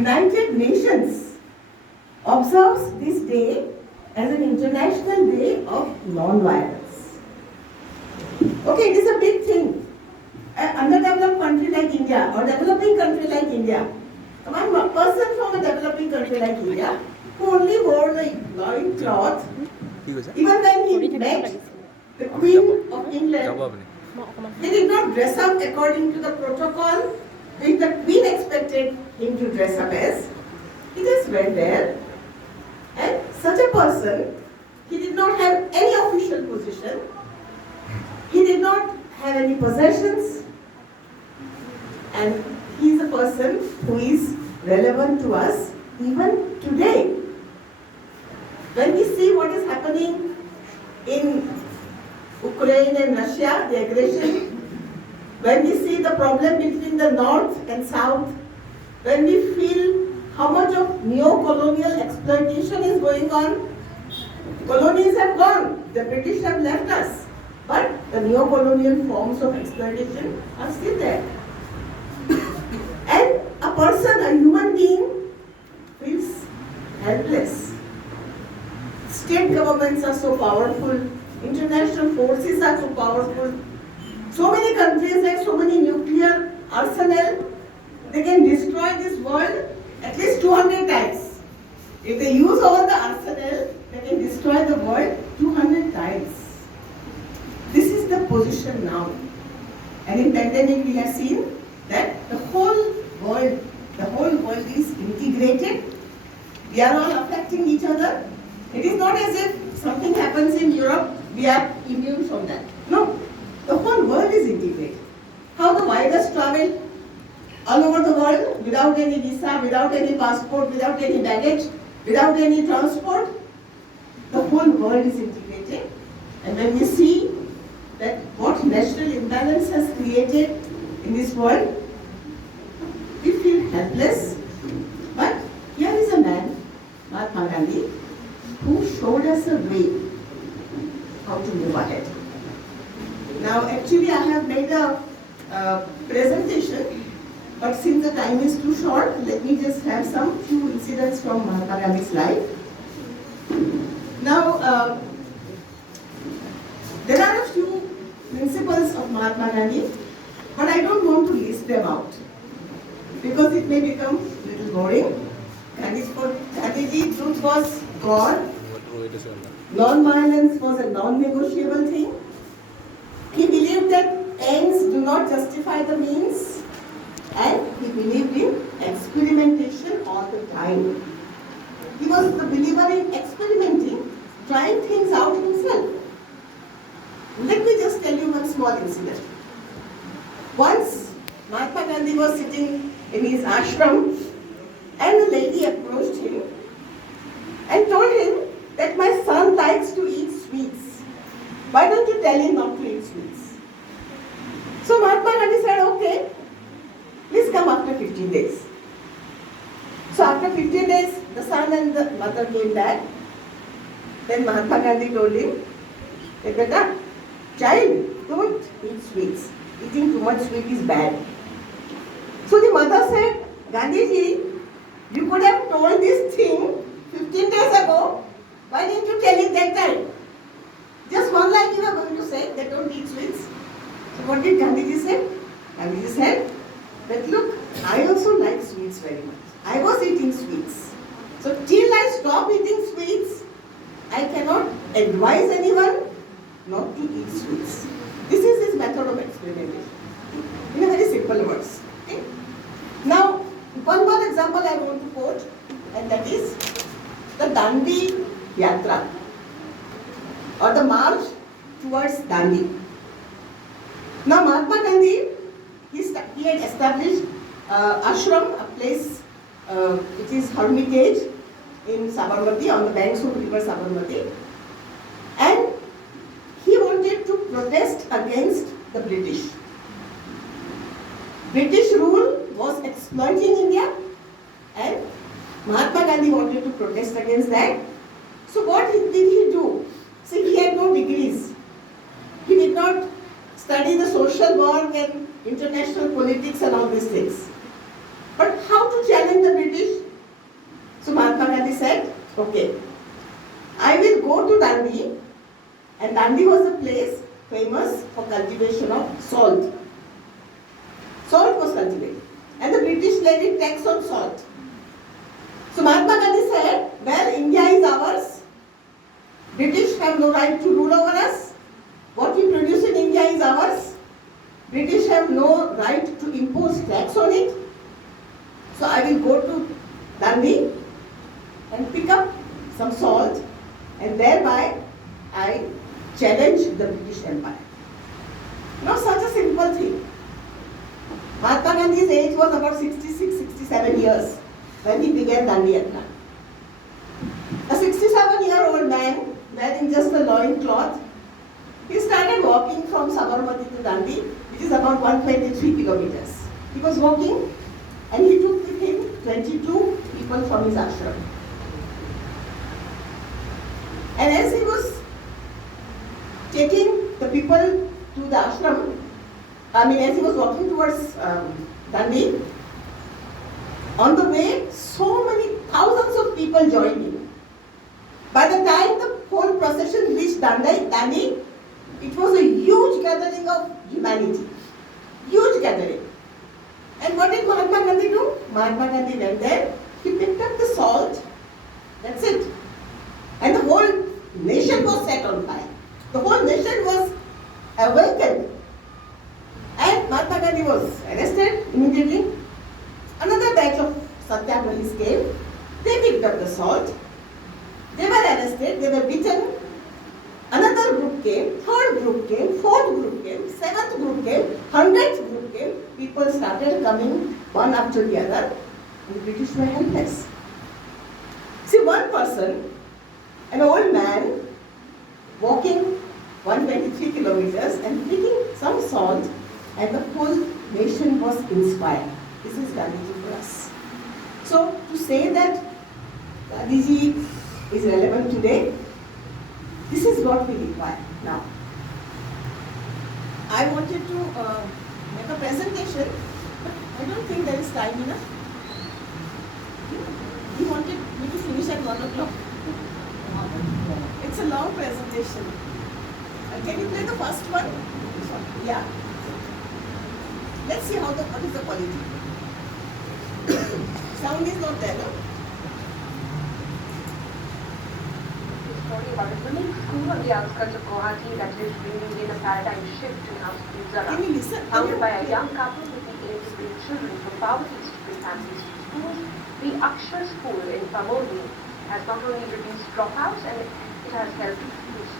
United Nations observes this day as an International Day of Non-Violence. Okay, it is a big thing. An underdeveloped country like India or developing country like India, one person from a developing country like India who only wore the loin cloth, even when he met the Queen of England, he did not dress up according to the protocol which the Queen expected him to dress up as. He just went there, and such a person, he did not have any official position, he did not have any possessions, and he is a person who is relevant to us even today. When we see what is happening in Ukraine and Russia, the aggression, when we see the problem between the North and South, when we feel how much of neo-colonial exploitation is going on, colonies have gone, the British have left us, but the neo-colonial forms of exploitation are still there. And a person, a human being, feels helpless. State governments are so powerful, international forces are so powerful, so many countries have so many nuclear arsenal, they can destroy this world at least 200 times. If they use all the arsenal, they can destroy the world 200 times. This is the position now. And in pandemic we have seen that the whole world is integrated. We are all affecting each other. It is not as if something happens in Europe, we are immune from that. No. The whole world is integrated. How the virus traveled all over the world without any visa, without any passport, without any baggage, without any transport. The whole world is integrated. And when we see that what national imbalance has created in this world, we feel helpless. But here is a man, Mahatma Gandhi, who showed us a way how to move ahead. Now, actually, I have made a presentation, but since the time is too short, let me just have some few incidents from Mahatma Gandhi's life. Now, there are a few principles of Mahatma Gandhi, but I don't want to list them out because it may become a little boring. Gandhiji, truth was God. Non-violence was a non-negotiable thing. He believed that ends do not justify the means, and he believed in experimentation all the time. He was the believer in experimenting, trying things out himself. Let me just tell you one small incident. Once, Mahatma Gandhi was sitting in his ashram, and a lady approached him and told him that my son likes to eat sweets. Why don't you tell him not to eat sweets? So Mahatma Gandhi said, okay, please come after 15 days. So after 15 days, the son and the mother came back. Then Mahatma Gandhi told him, Beta, child, don't eat sweets. Eating too much sweet is bad. So the mother said, Gandhiji, you could have told this thing 15 days ago. Why didn't you tell it that time? Just one line you are going to say, they don't eat sweets. So what did Gandhiji say? Gandhiji said that look, I also like sweets very much. I was eating sweets. So till I stop eating sweets, I cannot advise anyone not to eat sweets. This is his method of experimentation. In a very simple words. Okay? Now, one more example I want to quote, and that is the Dandi Yatra, or the march towards Dandi. Now Mahatma Gandhi, he had established ashram, a place which is hermitage in Sabarmati, on the banks of river Sabarmati, and he wanted to protest against the British. British rule was exploiting India, and Mahatma Gandhi wanted to protest against that. So what did he do? See, he had no degrees. He did not study the social work and international politics and all these things. But how to to challenge the British. So Mahatma Gandhi said, okay, I will go to Dandi, and Dandi was a place famous for cultivation of salt. Salt was cultivated, and the British levied tax on salt. So Mahatma Gandhi said, well, India is ours. British have no right to rule over us. What we produce in India is ours. British have no right to impose tax on it. So I will go to Dandi and pick up some salt, and thereby I challenge the British Empire. Now such a simple thing. Mahatma Gandhi's age was about 66, 67 years when he began Dandi Yatra. A 67-year-old man wearing just a loincloth, he started walking from Sabarmati to Dandi, which is about 123 kilometers. He was walking and he took with him 22 people from his ashram. And as he was taking the people to the ashram, as he was walking towards Dandi, on the way, so many thousands of people joined him. By the time the whole procession reached Dandi, it was a huge gathering of humanity. Huge gathering. And what did Mahatma Gandhi do? Mahatma Gandhi went there, he picked up the salt, that's it. And the whole nation was set on fire. The whole nation was awakened. And Mahatma Gandhi was arrested immediately. Another batch of Satyagrahis came. They picked up the salt. They were arrested. They were beaten. Another group came. Third group came. Fourth group came. Seventh group came. 100th group came. People started coming one after the other. And the British were helpless. See, one person, an old man, walking 123 kilometers and picking some salt, and the whole nation was inspired. This is Gandhiji for us. So, to say that Gandhiji is relevant today, this is what we require now. I wanted to make a presentation, but I don't think there is time enough. You wanted me to finish at 1 o'clock? It's a long presentation. Can you play the first one? Yeah. Let's see what is the quality. Sound is not there, no? Story about a unique school on the outskirts of Guwahati that is bringing in a paradigm shift in how schools are run. Can you listen? Founded by a young couple with the aim to bring children from poverty-stricken families to schools, the Akshar School in Pamodi has not only reduced dropouts and it has helped to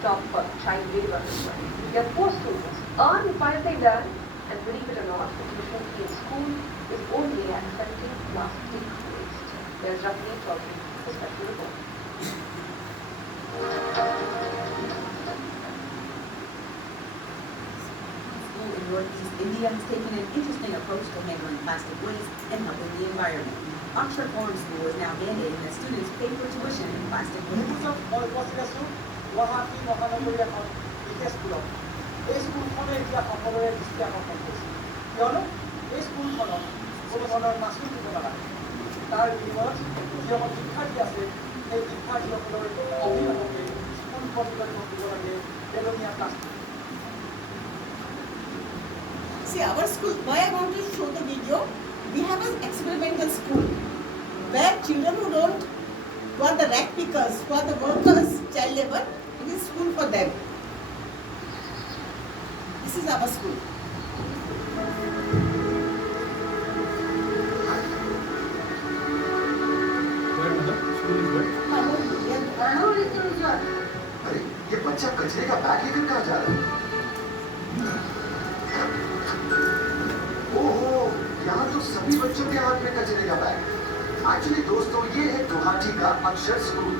stop child labor as well. Their poor students earn while they learn, and believe it or not, the tuition fee in school is only at 70 plastic waste. There's roughly 12 for special report. In Northeast India has taken an interesting approach to handling plastic waste and helping the environment. Oxford Foreign School is now mandating that students pay for tuition in plastic waste. Guwahati মহানগৰী এখন বিশেষ স্কুলত এই স্কুলখনে এতিয়া সকলোৰে দৃষ্টি আকৰ্ষণ কৰিছে কিয়নো এই স্কুলখনত কোনো ধৰণৰ মাচুল দিব নালাগে তাৰ বিনিময়ত যিসকল শিক্ষাৰ্থী আছে সেই শিক্ষাৰ্থীসকলৰ অভিভাৱকে স্কুল কৰ্তৃপক্ষক দিব লাগে পেলনীয়া plastic See, our school, why I want to show the video, we have an experimental school where children who don't, who are the rag pickers, who are the workers, child labor, it is school for them. This is our school. Where mother? School is where? अरे ये बच्चा कचरे का bag लेकर कहाँ जा रहा है? ओहो, यहाँ तो सभी बच्चों के हाथ में कचरे का बैग। एक्चुअली दोस्तों ये है गुवाहाटी का अक्षर स्कूल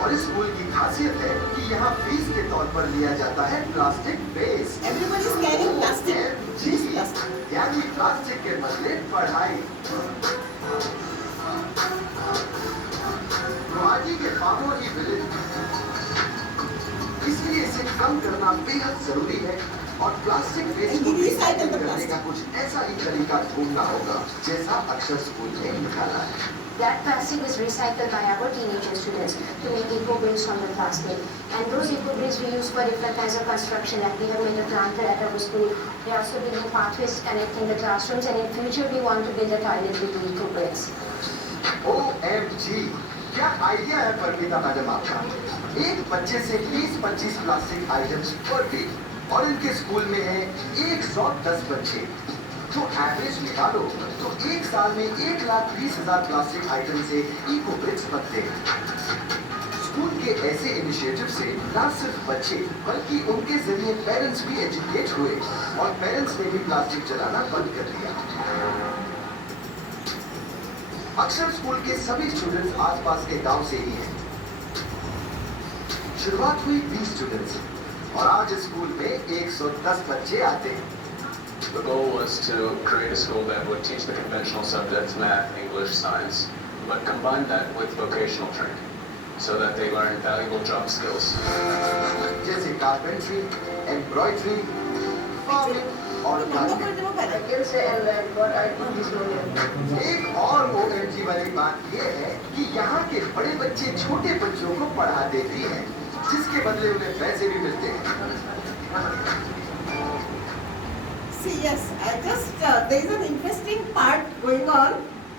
और इस स्कूल की खासियत है कि यहाँ फीस के तौर पर लिया जाता है plastic waste. Everybody is carrying plastic. जी, यानी प्लास्टिक के बदले पढ़ाई। गुवाहाटी के फार्मर की विलेज इसलिए इसे कम करना बेहद जरूरी है और प्लास्टिक वेस्ट को रिसाइकल करने का कुछ ऐसा ही तरीका ढूंढना होगा जैसा अक्षर स्कूल ने निकाला है। That plastic is recycled by our teenage students to make eco-bricks from the plastic. And those eco-bricks we use for different kinds of construction, like we have made a planter at our school. We are also building pathways connecting the classrooms, and in future we want to build a toilet with the eco-bricks. OMG! क्या idea है Paramita madam आपका? एक बच्चे से 20-25 plastic items पर week और इनके school में है 110 बच्चे। तो एवरेज निकालो तो एक साल में 1,20,000 प्लास्टिक आइटम से इको ब्रिक्स बनते हैं। स्कूल के ऐसे इनिशिएटिव से न सिर्फ बच्चे बल्कि उनके जरिए पेरेंट्स भी एजुकेट हुए और पेरेंट्स ने भी प्लास्टिक जलाना बंद कर दिया। अक्षर स्कूल के सभी स्टूडेंट्स आसपास के गांव से ही हैं। शुरुआत हुई 20 स्टूडेंट्स और आज स्कूल में 110 बच्चे आते हैं। The goal was to create a school that would teach the conventional subjects, math, English, science, but combine that with vocational training so that they learn valuable job skills. जैसे carpentry, embroidery, farming और gardening. एक और OMG वाली बात यह है कि यहाँ के बड़े बच्चे छोटे बच्चों को पढ़ाते भी हैं, जिसके बदले उन्हें पैसे भी मिलते हैं। See, yes, there is an interesting part going on,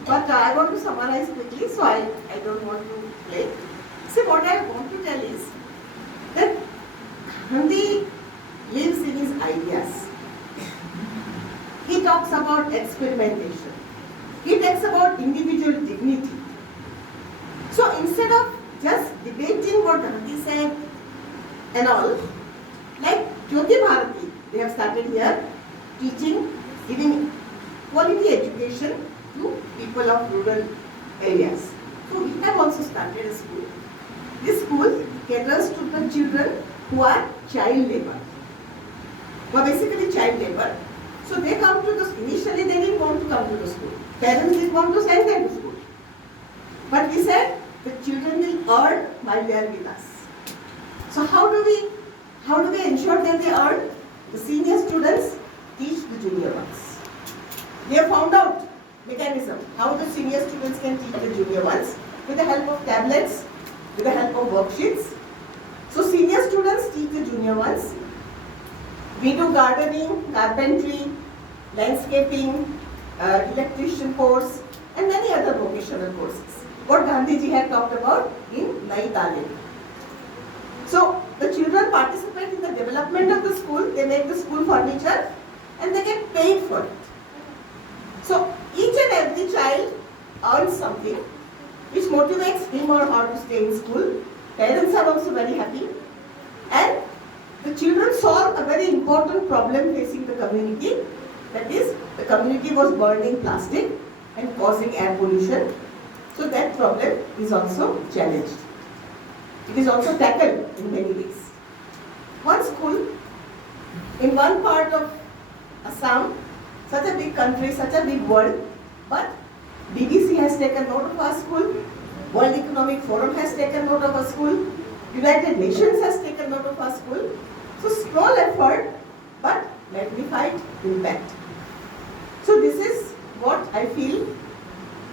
but I want to summarize quickly, so I don't want to play. See, what I want to tell is that Gandhi lives in his ideas. He talks about experimentation. He talks about individual dignity. So instead of just debating what Gandhi said and all, like Jyoti Bharati, they have started here teaching, giving quality education to people of rural areas. So we have also started a school. This school caters to the children who are child labor, who are basically child labor. So they come to the, initially they didn't want to come to the school. Parents didn't want to send them to school. But we said the children will earn while they are with us. So how do we ensure that they earn? The senior students teach the junior ones. They have found out mechanism how the senior students can teach the junior ones with the help of tablets, with the help of worksheets. So senior students teach the junior ones. We do gardening, carpentry, landscaping, electrician course and many other vocational courses. What Gandhi ji had talked about in Nai Talim. So the children participate in the development of the school. They make the school furniture and they get paid for it. So each and every child earns something which motivates him or her to stay in school. Parents are also very happy. And the children solve a very important problem facing the community. That is, the community was burning plastic and causing air pollution. So that problem is also challenged. It is also tackled in many ways. One school in one part of Assam, such a big country, such a big world, but BBC has taken note of our school, World Economic Forum has taken note of our school, United Nations has taken note of our school. So small effort, but magnified impact. So this is what I feel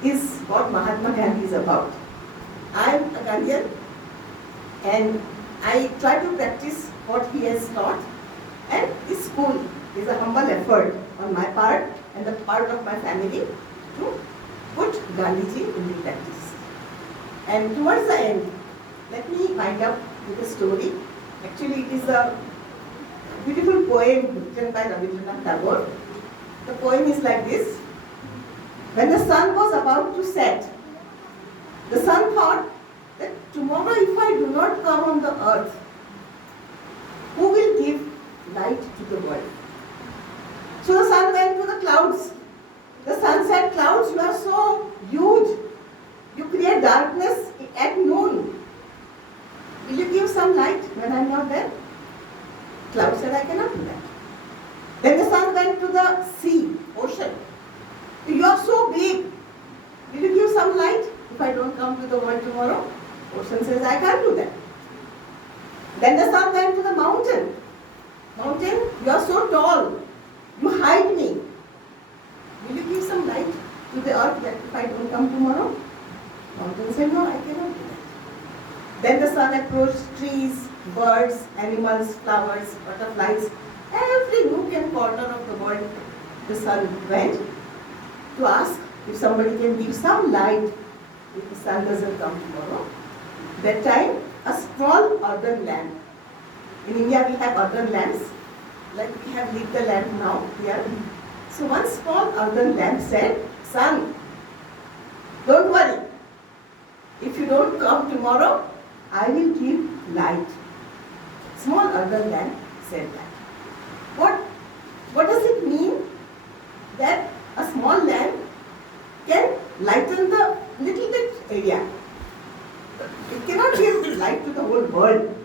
is what Mahatma Gandhi is about. I am a Gandhian and I try to practice what he has taught, and this school is a humble effort on my part and the part of my family to put Gandhiji into practice. And towards the end, let me wind up with a story. Actually, it is a beautiful poem written by Rabindranath Tagore. The poem is like this. When the sun was about to set, the sun thought that tomorrow if I do not come on the earth, who will give light to the world? So the sun went to the clouds. The sun said, clouds, you are so huge. You create darkness at noon. Will you give some light when I am not there? Cloud said, I cannot do that. Then the sun went to the sea, ocean. You are so big. Will you give some light if I don't come to the world tomorrow? Ocean says, I can't do that. Then the sun went to the mountain. Mountain, you are so tall. You hide me. Will you give some light to the earth that if I don't come tomorrow? Mountain said, no, I cannot do that. Then the sun approached trees, birds, animals, flowers, butterflies, every nook and corner of the world. The sun went to ask if somebody can give some light if the sun doesn't come tomorrow. That time, a small earthen lamp. In India, we have earthen lamps, like we have lit the lamp now here. So one small earthen lamp said, "Sun, don't worry. If you don't come tomorrow, I will give light." Small earthen lamp said that. What does it mean that a small lamp can lighten the little bit area? It cannot give light to the whole world.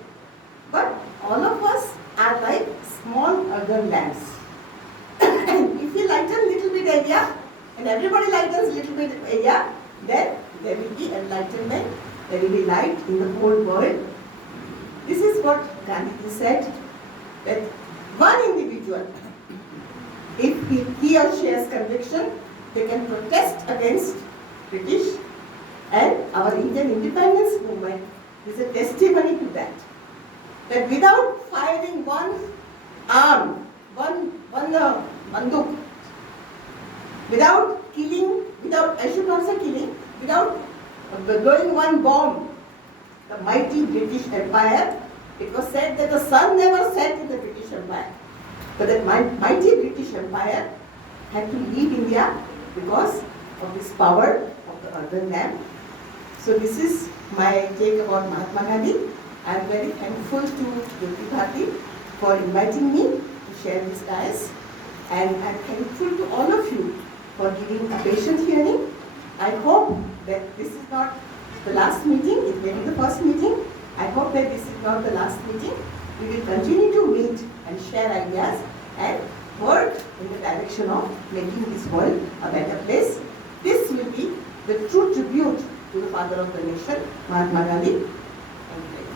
But all of us are like small earthen lamps. And if we lighten little bit area, and everybody lightens little bit area, then there will be enlightenment, there will be light in the whole world. This is what Gandhi said, that one individual, if he or she has conviction, they can protest against British, and our Indian independence movement is a testimony to that. That without firing one arm, one banduk, without killing, I should not say killing, without blowing one bomb, the mighty British Empire, it was said that the sun never set in the British Empire. But that mighty British Empire had to leave India because of this power of the earthen lamp. So this is my take about Mahatma Gandhi. I am very thankful to Jyoti Bharti for inviting me to share this dais, and I am thankful to all of you for giving a patient hearing. I hope that this is not the last meeting, it may be the first meeting. I hope that this is not the last meeting. We will continue to meet and share ideas and work in the direction of making this world a better place. This will be the true tribute to the father of the nation, Mahatma Gandhi. Thank you.